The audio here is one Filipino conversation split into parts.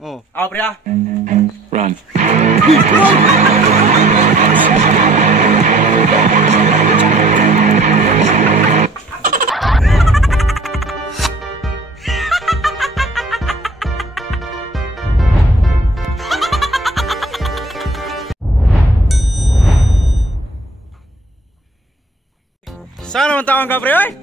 Oh, aw pre ah. Run. Sana naman tawang ka pre ay?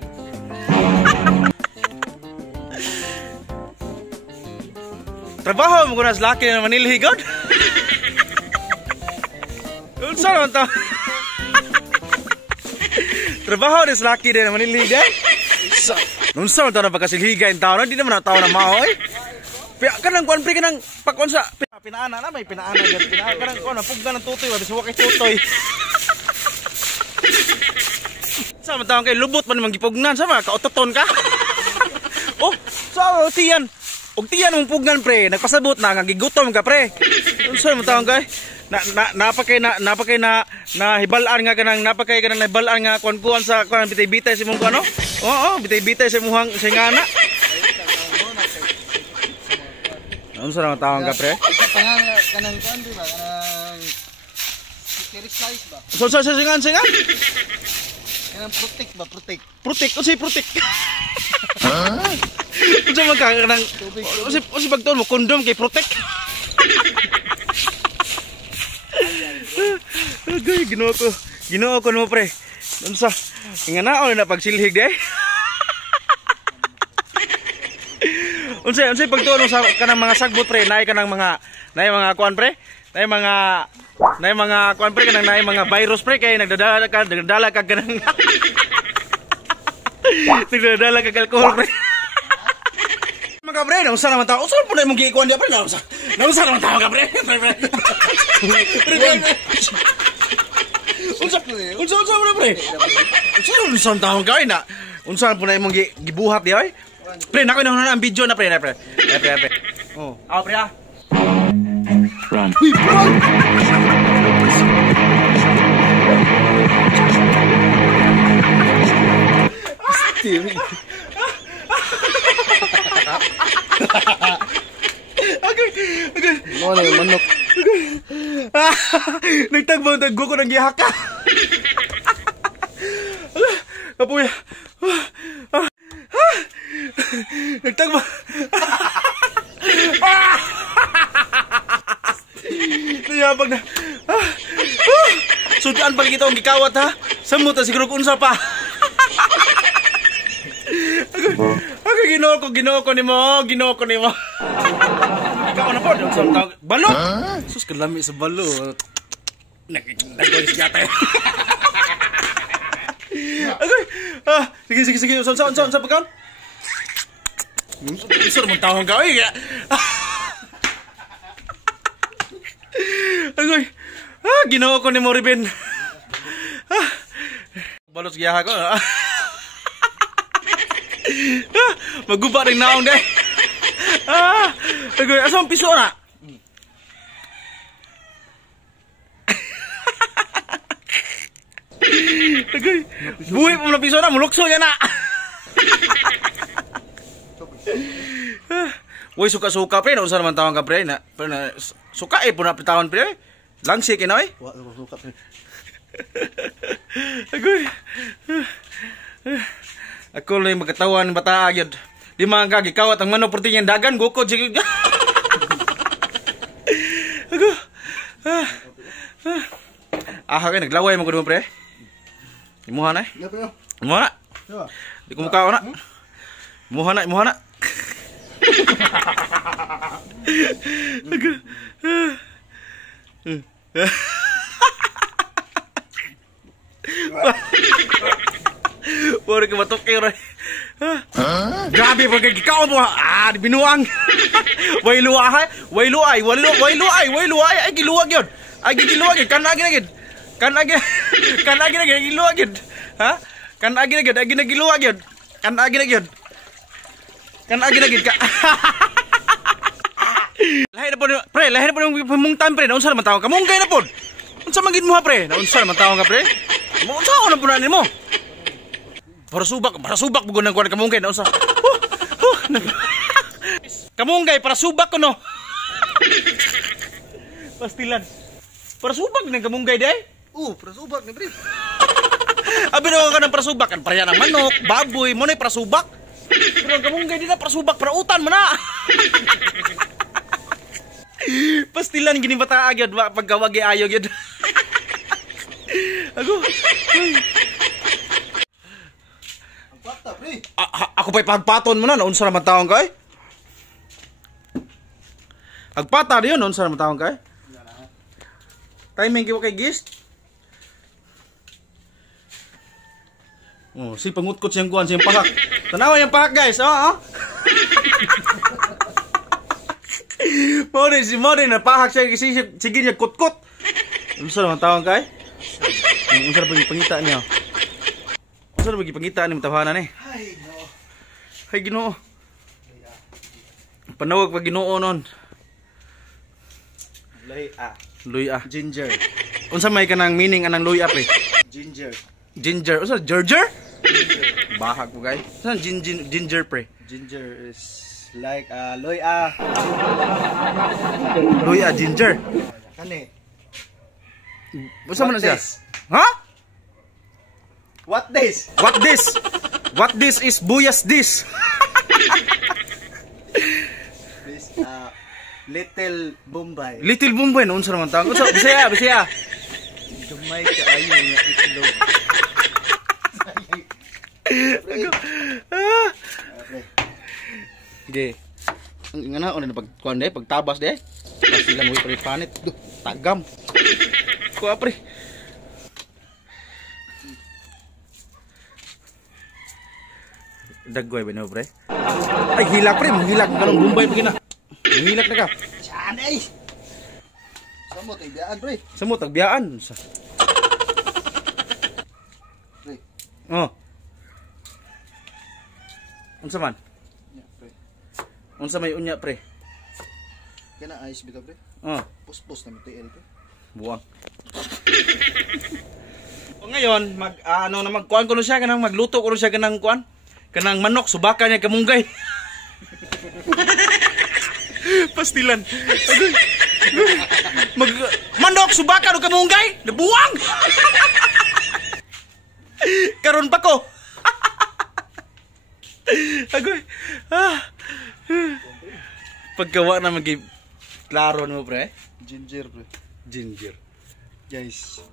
Trabaho mo ko na sa laki na manilhigod? Unsa naman tawang? Trabaho na sa laki na manilhigod? Unsa naman tawang na pagkasilhiga yung tao na? Di naman na tao na maoy. Kanang kuan pre kanang pakon sa pinaana na may pinaana gad kanang kuan pugna ng tutoy wa biswa kay tutoy. Sama tawang kay lubot man mangipugnan sama kautoton ka. Oh, sa tiyan. Og tiyan mong pugnan pre, nagpasabot na nga gigutom ka pre. Unsa man tawang kay? Napakay na hibalan nga kanang napakay kanang hibalan nga kuan sa kuan bitay-bitay sa imong ano? Oo, bitay-bitay sa imong singana. Unsa man tawang ka pre? Kanang kuan di ba? Kanang cherry slice ba? So singan. Kanang protect ba? Protect, unsay protect? Ha? Unsa man ka kanang unsay bagton mo kondom kay protect? Agay Ginoo ko no pre. Unsa? Inganaon na pagsilhig de. Unsay pagtuon sa kanang mga sagbot pre, naay kanang mga kuan pre? Naay mga kuan pre kanang naay mga virus pre kay nagdadala ka kanang nagdadala ka alcohol pre. Mga pre, unsa naman tao? Unsa po na imong giikuan dia pre? Unsa naman tao ka pre? Unsa mo pre? Unsa tao ka na? Unsa po na imong gibuhat di ay? Pre, nako na ang video na pre. Oh, aw pre ah. Run. Okay. Ano yung manok? Nagtagbo ko ng gihaka. Kapuya. Nagtagbo. Nayabag na. Sudaan pala kita ang gikawat ha. Samuta siguro kung unsa pa. Ginoo ko nimo. Ikaw na po, balo. Sus kalami sa balo. Naggolis yata. Sige. Unsa pagkaon? Unsa man tawag ka oy. Agoy. Ginoo ko nimo Ruben. Balot giyaha ko. Maguba ring naong day. Agoy, asa ang piso na? Agoy, buhi po na piso na, mulukso yan na. Uy, suka-suka pre, naunsa naman tawang ka pre? Suka po na pitawan pre. Langsi kinoy? Suka pre. Agoy. Ako lang magkatawan bata agyod. Di man gagikawat ang manok protein dagan gukod sige. Ago. Kay naglaway mo ko pre. Imuha na. Imuha na. Di ko mukha na. Imuha na. Ago. Wala ka matok kayo rin. Grabe pag ikaw mo ha. Binuang. Way luay. Ay giluwag yun. Kanagi na gid. Ha? Kanagi na giluwag yun. Lahi na po pre. Lahi na po yung pamungtan pre. Naunsa naman tawag ka. Munggay na po. Unsa man gid mo ha pre. Naunsa naman tawag ka pre. Unsa ako na po na mo. Para subak bugon ng kuan kamungkay na unsa. Kamungkay para subak ko no. Pastilan. Prasubak ng kamunggay day. Prasubak ni pre. Abi na ka ng prasubak kan parya ng manok, baboy, mo na prasubak. Pero ang kamunggay di na prasubak para utan mo na. Pastilan gini bata agyod pagkawagi ayo gyud. Ako. Ang bata pre. Ako pa'y pagpaton mo na, unsa naman taong kay? Agpata rin yun, unsa naman taong kay? Timing kiwa kay Gis. Oh, si pangutkot siyang kuhan, siyang pahak. Tanawa yung pahak guys, Mori na pahak siya, sige niya kutkot. Unsa naman taong kay? Unsa naman pangita niya? Unsa naman pangita niya matawanan eh? Ay, Ginoo. Panawag pa Ginoo nun. Luya. Ginger. Unsa may kanang meaning anang luya pre? Ginger. Ginger. Unsa ginger? Bahag ko guys. Unsa ginger pre? Ginger is like loya. Luya ginger. Kani. Unsa man na siya? This? Ha? What this? What this? What this is buyas this? This Little Bombay. Little Bombay no unsa naman tawag? Unsa Bisaya. Dumay ka ayo nga itlog. Sige. Ang ingana on na pagkuan de, pagtabas de. Pasti lang mo panit. Duh, tagam. Kuha pre. Daggoy ba no pre? Ay hilak pre, manghilak kanang Bombay pagina. Manghilak na ka. Sanay. Samot ay biyaan pre. Samot tagbiyaan. Pre. Oh. Unsa man? Yeah, pre. Unsa may unya pre? Kana ice bitaw pre. Oh, Pus-pus na TL pre. buwang. O ngayon, magkuan ko no siya kanang magluto ko no siya kanang kuan. Kanang manok subakan niya kamunggay. Pastilan. Manok subakan o kamunggay, nabuwang. Karon pa ko. Agoy. Pagkawa na magi klaro mo pre. Ginger pre. Ginger. Guys.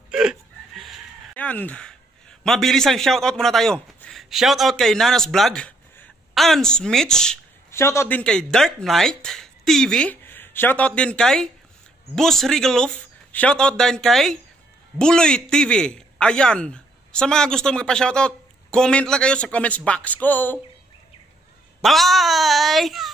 Yan. Mabilis ang shoutout muna tayo. Shoutout kay Nanas Vlog, Ans Mitch, shoutout din kay Dark Knight TV, shoutout din kay Bus Regaloof, shoutout din kay Buloy TV. Ayan. Sa mga gusto magpa-shoutout, comment lang kayo sa comments box ko. Bye-bye!